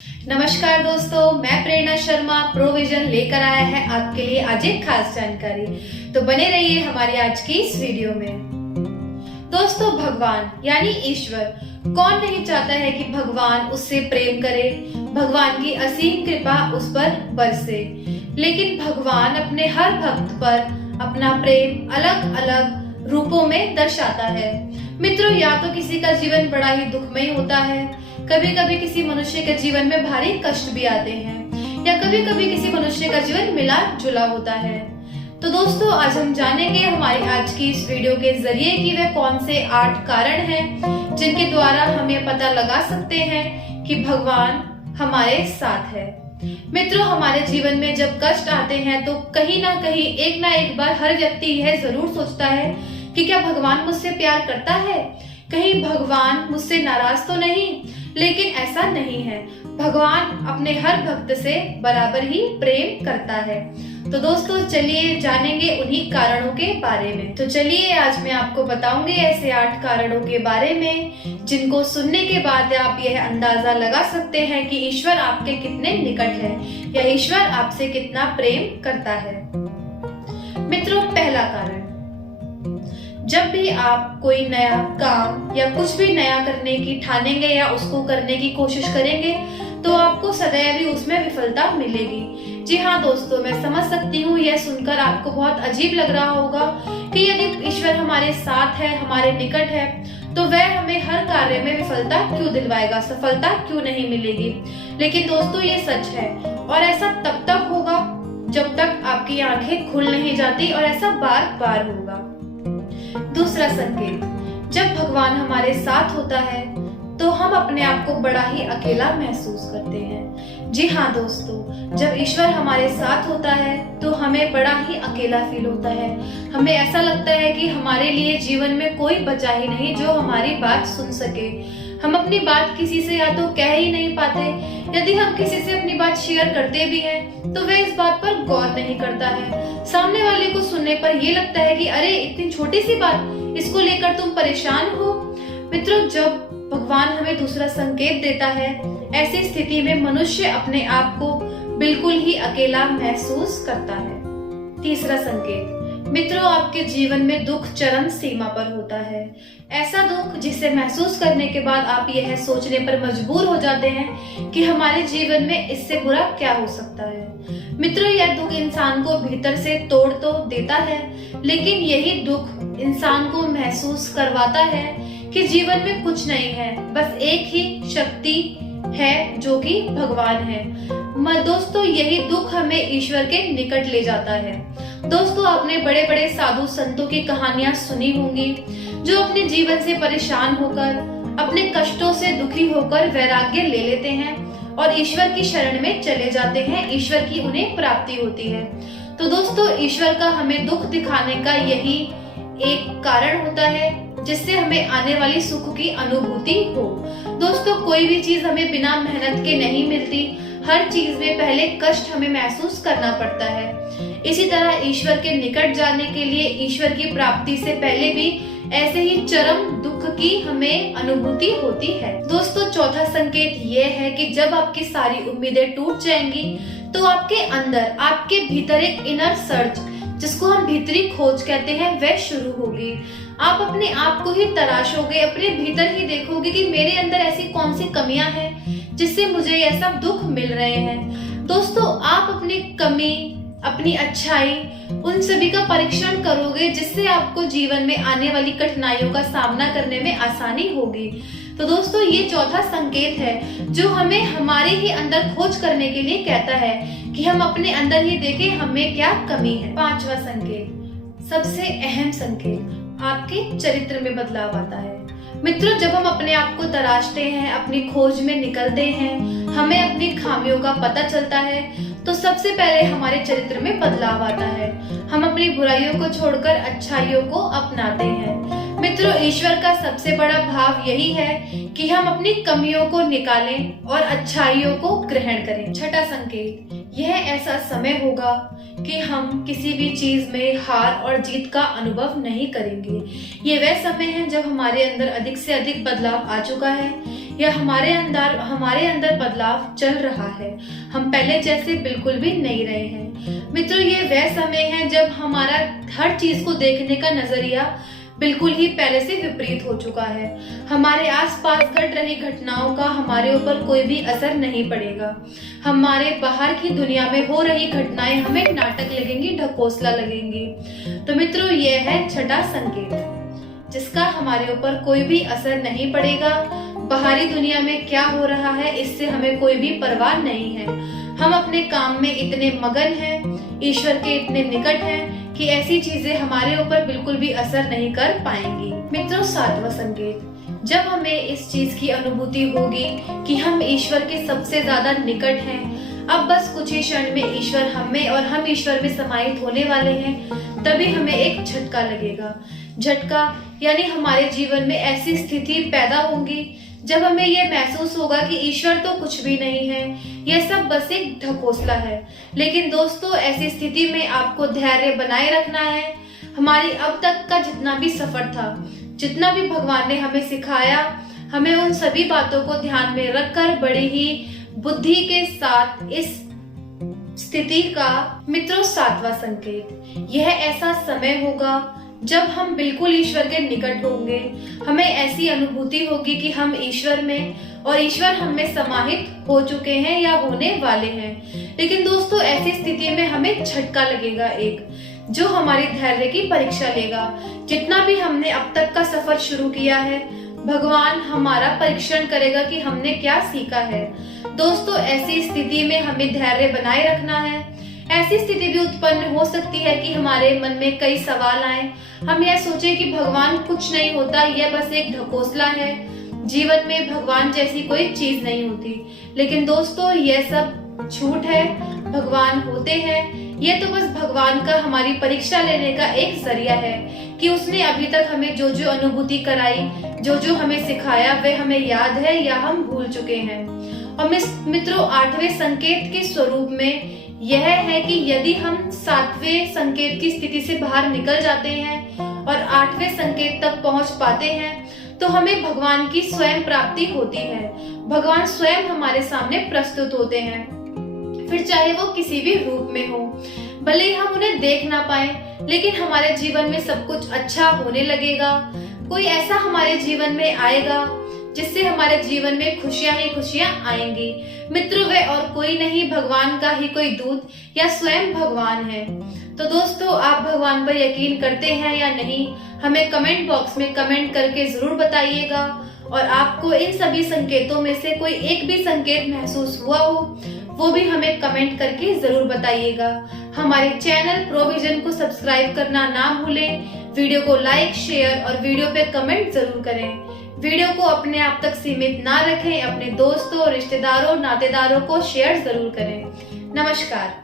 नमस्कार दोस्तों, मैं प्रेरणा शर्मा प्रोविजन लेकर आया है आपके लिए आज एक खास जानकारी। तो बने रहिए हमारी आज की इस वीडियो में। दोस्तों, भगवान यानी ईश्वर, कौन नहीं चाहता है कि भगवान उससे प्रेम करे, भगवान की असीम कृपा उस पर बरसे। लेकिन भगवान अपने हर भक्त पर अपना प्रेम अलग अलग रूपों में दर्शाता है। मित्रों, या तो किसी का जीवन बड़ा ही दुखमय होता है, कभी कभी किसी मनुष्य के जीवन में भारी कष्ट भी आते हैं, या कभी कभी किसी मनुष्य का जीवन मिला जुला होता है। तो दोस्तों, आज हम जानेंगे हमारी आज की इस वीडियो के जरिए कि वह कौन से 8 कारण हैं जिनके द्वारा हम ये पता लगा सकते हैं कि भगवान हमारे साथ है। मित्रों, हमारे जीवन में जब कष्ट आते हैं तो कहीं ना कहीं एक ना एक बार हर व्यक्ति यह जरूर सोचता है कि क्या भगवान मुझसे प्यार करता है, कहीं भगवान मुझसे नाराज तो नहीं। लेकिन ऐसा नहीं है, भगवान अपने हर भक्त से बराबर ही प्रेम करता है। तो दोस्तों, चलिए जानेंगे उन्हीं कारणों के बारे में। तो चलिए आज मैं आपको बताऊंगी ऐसे 8 कारणों के बारे में जिनको सुनने के बाद आप यह अंदाजा लगा सकते हैं कि ईश्वर आपके कितने निकट है या ईश्वर आपसे कितना प्रेम करता है। मित्रों, पहला कारण, जब भी आप कोई नया काम या कुछ भी नया करने की ठानेंगे या उसको करने की कोशिश करेंगे तो आपको सदैव ही उसमें विफलता मिलेगी। जी हाँ दोस्तों, मैं समझ सकती हूँ यह सुनकर आपको बहुत अजीब लग रहा होगा कि यदि ईश्वर हमारे साथ है, हमारे निकट है, तो वह हमें हर कार्य में विफलता क्यों दिलवाएगा, सफलता क्यों नहीं मिलेगी। लेकिन दोस्तों, ये सच है और ऐसा तब तक होगा जब तक आपकी आंखें खुल नहीं जाती, और ऐसा बार बार होगा। दूसरा संकेत, जब भगवान हमारे साथ होता है तो हम अपने आप को बड़ा ही अकेला महसूस करते हैं। जी हाँ दोस्तों, जब ईश्वर हमारे साथ होता है तो हमें बड़ा ही अकेला फील होता है। हमें ऐसा लगता है कि हमारे लिए जीवन में कोई बचा ही नहीं जो हमारी बात सुन सके। हम अपनी बात किसी से या तो कह ही नहीं पाते, यदि हम किसी से अपनी बात शेयर करते भी हैं तो वह इस बात पर गौर नहीं करता है। सामने वाले को सुनने पर ये लगता है कि अरे इतनी छोटी सी बात, इसको लेकर तुम परेशान हो। मित्रों, जब भगवान हमें दूसरा संकेत देता है, ऐसी स्थिति में मनुष्य अपने आप को बिल्कुल ही अकेला महसूस करता है। तीसरा संकेत, मित्रों, आपके जीवन में दुख चरम सीमा पर होता है। ऐसा दुख जिसे महसूस करने के बाद आप यह सोचने पर मजबूर हो जाते हैं कि हमारे जीवन में इससे बुरा क्या हो सकता है। मित्रों, यह दुख इंसान को भीतर से तोड़ तो देता है, लेकिन यही दुख इंसान को महसूस करवाता है कि जीवन में कुछ नहीं है, बस एक ही शक्ति है जो कि भगवान है। दोस्तों, यही दुख हमें ईश्वर के निकट ले जाता है। दोस्तों, आपने बड़े बड़े साधु संतों की कहानियां सुनी होंगी जो अपने जीवन से परेशान होकर, अपने कष्टों से दुखी होकर वैराग्य ले लेते हैं और ईश्वर की शरण में चले जाते हैं, ईश्वर की उन्हें प्राप्ति होती है। तो दोस्तों, ईश्वर का हमें दुख दिखाने का यही एक कारण होता है जिससे हमें आने वाली सुख की अनुभूति हो। दोस्तों, कोई भी चीज हमें बिना मेहनत के नहीं मिलती, हर चीज में पहले कष्ट हमें महसूस करना पड़ता है। इसी तरह ईश्वर के निकट जाने के लिए, ईश्वर की प्राप्ति से पहले भी ऐसे ही चरम दुख की हमें अनुभूति होती है। दोस्तों, चौथा संकेत यह है कि जब आपकी सारी उम्मीदें टूट जाएंगी तो आपके अंदर, आपके भीतर एक इनर सर्च, जिसको हम भीतरी खोज कहते हैं, वह शुरू होगी। आप अपने आप को ही तराशोगे, अपने भीतर ही देखोगे कि मेरे अंदर ऐसी कौन सी कमियां हैं जिससे मुझे यह सब दुख मिल रहे हैं। दोस्तों, आप अपनी कमी, अपनी अच्छाई, उन सभी का परीक्षण करोगे जिससे आपको जीवन में आने वाली कठिनाइयों का सामना करने में आसानी होगी। तो दोस्तों, ये चौथा संकेत है जो हमें हमारे ही अंदर खोज करने के लिए कहता है कि हम अपने अंदर ही देखें हमें क्या कमी है। पांचवा संकेत, सबसे अहम संकेत, आपके चरित्र में बदलाव आता है। मित्रों, जब हम अपने आप को तराशते हैं, अपनी खोज में निकलते हैं, हमें अपनी खामियों का पता चलता है, तो सबसे पहले हमारे चरित्र में बदलाव आता है। हम अपनी बुराइयों को छोड़कर अच्छाइयों को अपनाते हैं। मित्रों, ईश्वर का सबसे बड़ा भाव यही है कि हम अपनी कमियों को निकालें और अच्छाइयों को ग्रहण करें। छठा संकेत, यह ऐसा समय होगा कि हम किसी भी चीज में हार और जीत का अनुभव नहीं करेंगे। ये वह समय है जब हमारे अंदर अधिक से अधिक बदलाव आ चुका है। या हमारे अंदर बदलाव चल रहा है। हम पहले जैसे बिल्कुल भी नहीं रहे हैं। मित्रों, ये वह समय है जब हमारा हर चीज को देखने का नजरिया बिल्कुल ही पहले से विपरीत हो चुका है। हमारे आसपास घट रही घटनाओं का हमारे ऊपर कोई भी असर नहीं पड़ेगा। हमारे बाहर की दुनिया में हो रही घटनाएं हमें नाटक लगेंगी, ढकोसला लगेंगी। तो मित्रों, यह है छठा संकेत, जिसका हमारे ऊपर कोई भी असर नहीं पड़ेगा। बाहरी दुनिया में क्या हो रहा है इससे हमें कोई भी परवाह नहीं है। हम अपने काम में इतने मगन हैं, ईश्वर के इतने निकट हैं कि ऐसी चीजें हमारे ऊपर बिल्कुल भी असर नहीं कर पाएंगी। मित्रों, सातवां संकेत, जब हमें इस चीज की अनुभूति होगी कि हम ईश्वर के सबसे ज्यादा निकट हैं, अब बस कुछ ही क्षण में ईश्वर हम में और हम ईश्वर में समाहित होने वाले हैं, तभी हमें एक झटका लगेगा। झटका यानी हमारे जीवन में ऐसी स्थिति पैदा होगी जब हमें यह महसूस होगा कि ईश्वर तो कुछ भी नहीं है, यह सब बस एक ढकोसला है। लेकिन दोस्तों, ऐसी स्थिति में आपको धैर्य बनाए रखना है। हमारी अब तक का जितना भी सफर था, जितना भी भगवान ने हमें सिखाया, हमें उन सभी बातों को ध्यान में रखकर बड़ी ही बुद्धि के साथ इस स्थिति का मित्रों सातवां संकेत, यह ऐसा समय होगा जब हम बिल्कुल ईश्वर के निकट होंगे। हमें ऐसी अनुभूति होगी कि हम ईश्वर में और ईश्वर हम में समाहित हो चुके हैं या होने वाले हैं। लेकिन दोस्तों, ऐसी स्थिति में हमें झटका लगेगा एक, जो हमारी धैर्य की परीक्षा लेगा। जितना भी हमने अब तक का सफर शुरू किया है, भगवान हमारा परीक्षण करेगा कि हमने क्या सीखा है। दोस्तों, ऐसी स्थिति में हमें धैर्य बनाए रखना है। ऐसी स्थिति भी उत्पन्न हो सकती है कि हमारे मन में कई सवाल आए, हम यह सोचे कि भगवान कुछ नहीं होता, यह बस एक ढकोसला है, जीवन में भगवान जैसी कोई चीज नहीं होती। लेकिन दोस्तों, यह सब झूठ है। भगवान होते हैं, यह तो बस भगवान का हमारी परीक्षा लेने का एक जरिया है कि उसने अभी तक हमें जो जो अनुभूति कराई, जो जो हमें सिखाया, वह हमें याद है या हम भूल चुके हैं। और मित्रों, आठवें संकेत के स्वरूप में यह है कि यदि हम सातवें संकेत की स्थिति से बाहर निकल जाते हैं और आठवें संकेत तक पहुंच पाते हैं, तो हमें भगवान की स्वयं प्राप्ति होती है। भगवान स्वयं हमारे सामने प्रस्तुत होते हैं, फिर चाहे वो किसी भी रूप में हो। भले ही हम उन्हें देख ना पाए, लेकिन हमारे जीवन में सब कुछ अच्छा होने लगेगा। कोई ऐसा हमारे जीवन में आएगा जिससे हमारे जीवन में खुशियां ही खुशियां आएंगी। मित्रों, वे और कोई नहीं, भगवान का ही कोई दूत या स्वयं भगवान है। तो दोस्तों, आप भगवान पर यकीन करते हैं या नहीं, हमें कमेंट बॉक्स में कमेंट करके जरूर बताइएगा। और आपको इन सभी संकेतों में से कोई एक भी संकेत महसूस हुआ हो, वो भी हमें कमेंट करके जरूर बताइएगा। हमारे चैनल प्रोविजन को सब्सक्राइब करना ना भूलें। वीडियो को लाइक, शेयर और वीडियो पे कमेंट जरूर करें। वीडियो को अपने आप तक सीमित ना रखें, अपने दोस्तों, रिश्तेदारों, नातेदारों को शेयर जरूर करें। नमस्कार।